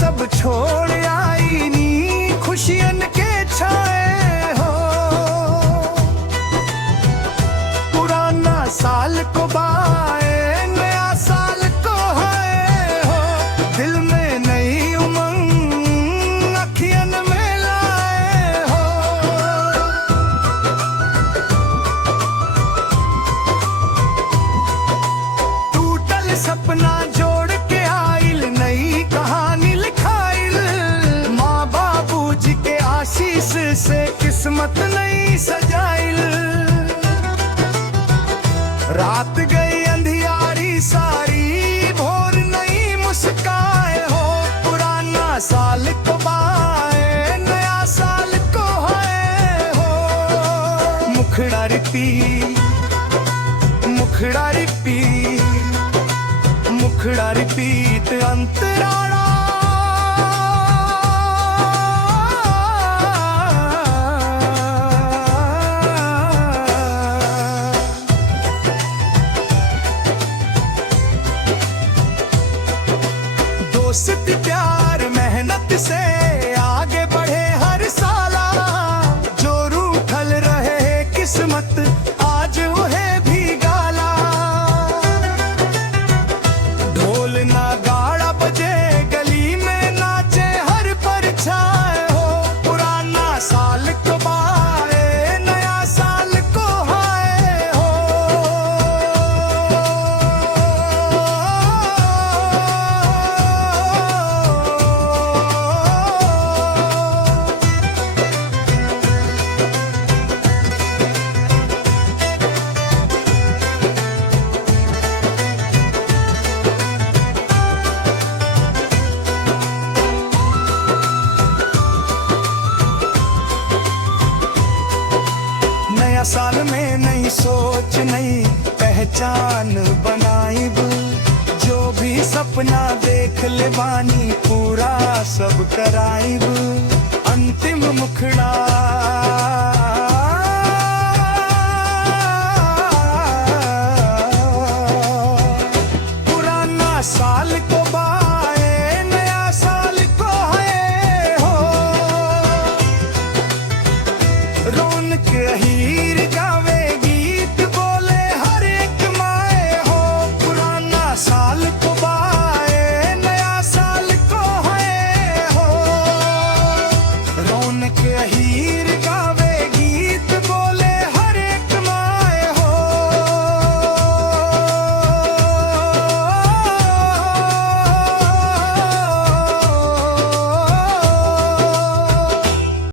सब छोड़ आई नी खुशियन के छाए हो। पुराना साल को बाए नया साल को है हो। दिल में नई उमंग अखियन में लाए हो। टूटल सपना जोड़ के आइल नई कहानी लिखाइल। माँ बाबूजी के आशीष से किस्मत नई सजाइल। रात गई अंधियारी सारी भोर नई मुस्काए हो। पुराना साल को बाए नया साल को है हो। मुखड़ा रिपी मुखड़ा रिपीत मुखड़ा रिपीत अंतराला। दोस्ती प्यार मेहनत से आगे बढ़े हर साला। जो रूठल रहे किस्मत आज उन्हें भी गाला। ढोल नगाड़ा बजे गली में नाचे हर परछाए हो। पुराना साल को बाए नया साल को हाय हो। नया साल में नई सोच नई पहचान बनाइब। जो भी सपना देख ले बानी पूरा सब कराइब। अंतिम मुखड़ा पुराना साल को